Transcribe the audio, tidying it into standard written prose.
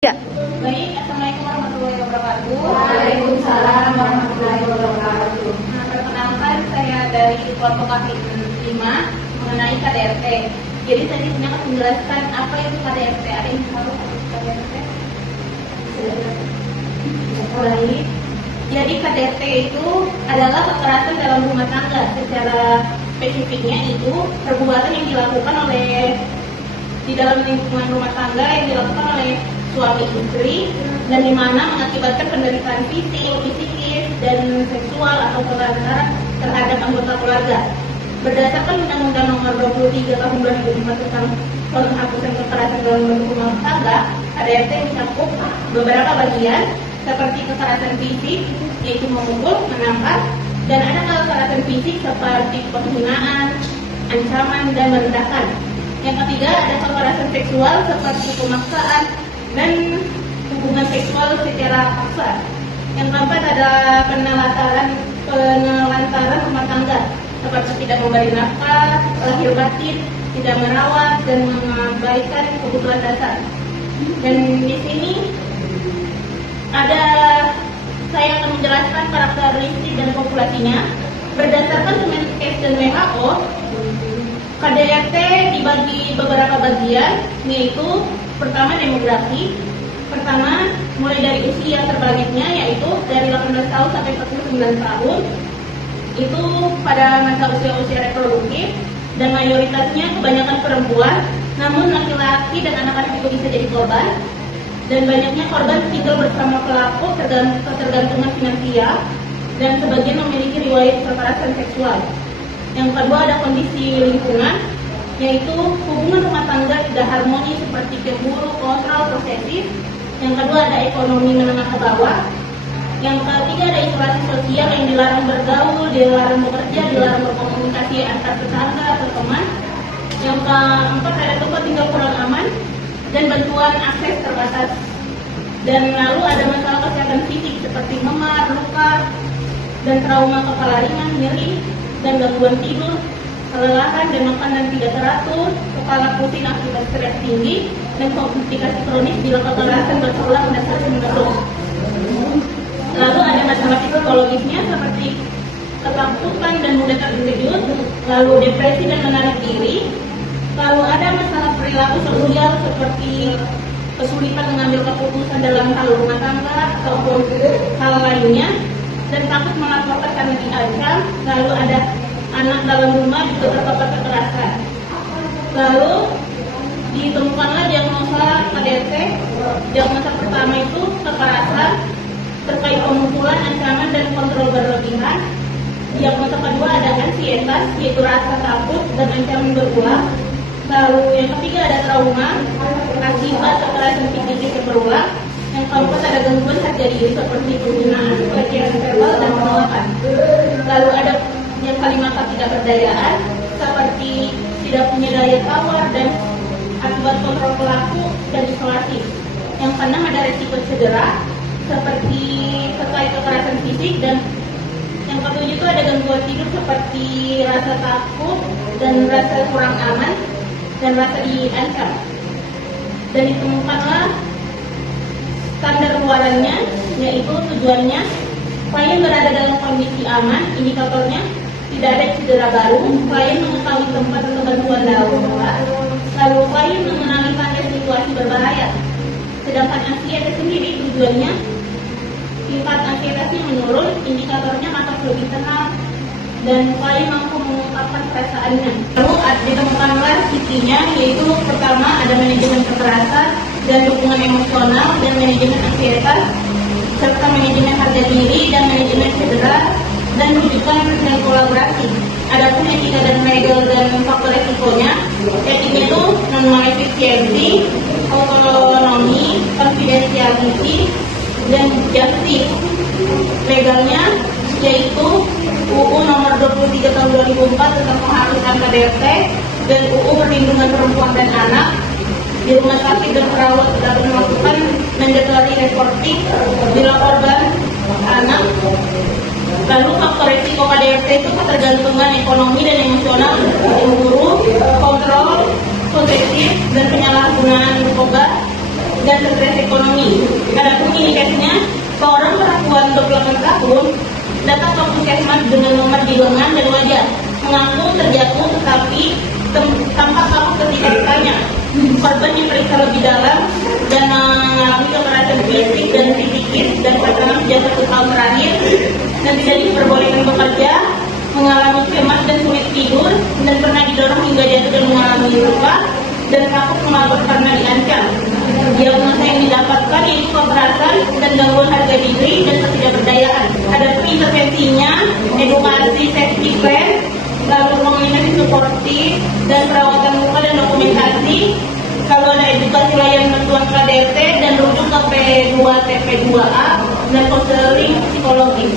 Ya. Baik, Assalamualaikum warahmatullahi wabarakatuh. Waalaikumsalam warahmatullahi wabarakatuh. Nah, perkenalkan saya dari kelompok KP5 mengenai KDRT. Jadi tadi saya akan menjelaskan apa itu KDRT. Ada yang tahu KDRT? Baik. Jadi KDRT itu adalah kekerasan dalam rumah tangga. Secara spesifiknya itu perbuatan yang dilakukan di dalam lingkungan rumah tangga yang dilakukan oleh suami istri dan di mana mengakibatkan penderitaan fisik, psikis, dan seksual atau pelanggaran terhadap anggota keluarga. Berdasarkan Undang-Undang Nomor 23 Tahun 2004 tentang penghapusan kekerasan dalam rumah tangga, KDRT mencakup beberapa bagian seperti kekerasan fisik, yaitu memukul, menampar, dan ada kekerasan fisik seperti penghinaan, ancaman, dan merendahkan. Yang ketiga ada kekerasan seksual seperti pemaksaan dan hubungan seksual secara paksa. Yang keempat ada penelantaran rumah tangga seperti tidak memberi nafkah, lahir batin, tidak merawat, dan mengabaikan kebutuhan dasar. Dan di sini saya akan menjelaskan karakteristik dan populasinya. Berdasarkan Kemenkes dan WHO, KDRT dibagi beberapa bagian, yaitu pertama demografi. Pertama, mulai dari usia terbaliknya, yaitu dari 18 tahun sampai 49 tahun. Itu pada masa usia reproduktif, dan mayoritasnya kebanyakan perempuan, namun laki-laki dan anak-anak juga bisa jadi korban. Dan banyaknya korban tinggal bersama pelaku ketergantungan finansial, dan sebagian memiliki riwayat kekerasan seksual. Yang kedua ada kondisi lingkungan, yaitu hubungan rumah tangga tidak harmonis seperti cemburu, kontrol, posesif. Yang kedua ada ekonomi menengah ke bawah. Yang ketiga ada isolasi sosial yang dilarang bergaul, dilarang bekerja, dilarang berkomunikasi antar tetangga atau teman. Yang keempat ada tempat tinggal kurang aman dan bantuan akses terbatas. Dan lalu ada masalah kesehatan fisik seperti memar, luka, dan trauma kepala ringan, nyeri, dan gangguan tidur, kelelahan dan makanan tidak teratur, kepala pusing akibat stres tinggi, dan komplikasi kronis bila kekerasan berulang dan terus-menerus. Lalu ada masalah psikologisnya seperti ketakutan dan mudah terkejut, lalu depresi dan menarik diri. Lalu ada masalah perilaku sosial seperti kesulitan mengambil keputusan dalam hal rumah tangga ataupun hal lainnya, dan takut melaporkan karena diancam. Lalu ada anak dalam rumah juga terpapar kekerasan. Lalu ditemukanlah diagnosa KDRT. Diagnosa pertama itu kekerasan terkait pemukulan, ancaman, dan kontrol berlebihan. Diagnosa kedua ada ansietas, yaitu rasa takut dan ancaman berulang. Lalu yang ketiga ada trauma akibat kekerasan fisik yang berulang. Yang keempat ada gangguan harga diri seperti penghinaan, pelecehan verbal, dan penolakan. Lalu ada yang kelima ketidakberdayaan seperti tidak punya daya tawar dan akibat kontrol pelaku dan isolasi. Yang keenam ada resiko cedera seperti terkait kekerasan fisik, dan yang ketujuh itu ada gangguan tidur seperti rasa takut dan rasa kurang aman dan rasa diancam. Dan ditemukanlah standar luarannya, yaitu tujuannya klien berada dalam kondisi aman, indikatornya tidak ada cedera baru, klien mengetahui tempat atau bantuan darurat, lalu klien mengenali tanda situasi berbahaya. Sedangkan ansietas sendiri tujuannya tingkat ansietasnya menurun, indikatornya mata lebih tenang, dan klien mampu mengungkapkan perasaannya. Lalu ditemukanlah sisinya, yaitu pertama ada manajemen kekerasan dan dukungan emosional, dan manajemen ansietas, serta manajemen harga diri dan manajemen cedera, dan rujukan dan kolaborasi. Adapun etika dan legal dan faktor resikonya, etika itu non-efisiensi, autonomi, confidentiality, dan justice. Legalnya yaitu UU Nomor 23 Tahun 2004 tentang penghapusan KDRT dan UU Perlindungan Perempuan dan Anak. Di rumah sakit dan perawat dapat melakukan mandatory reporting bila korban anak. Lalu faktor risiko KDRT itu ketergantungan ekonomi dan emosional, cemburu, kontrol, posesif, dan penyalahgunaan narkoba, dan stres ekonomi. Adapun ini case-nya, seorang perempuan 28 tahun datang ke puskesmas dengan nomor di lengan dan wajah, mengaku terjatuh tetapi tampak takut ketika ditanya. Korban diperiksa lebih dalam dan mengalami kekerasan fisik dan psikis dan terkena sejak 1 tahun terakhir dan tidak diperbolehkan bekerja, mengalami cemas dan sulit tidur dan pernah didorong hingga jatuh dan mengalami luka dan takut melapor karena diancam. Diagnosa yang didapatkan yaitu kekerasan dan gangguan harga diri dan ketidakberdayaan. Adapun intervensinya, edukasi safety plan, lalu komunikasi suportif dan perawatan muka dan dokumentasi. Kalau ada edukasi layanan bantuan KDRT dan rujuk ke P2 TP2A dan konseling psikologis.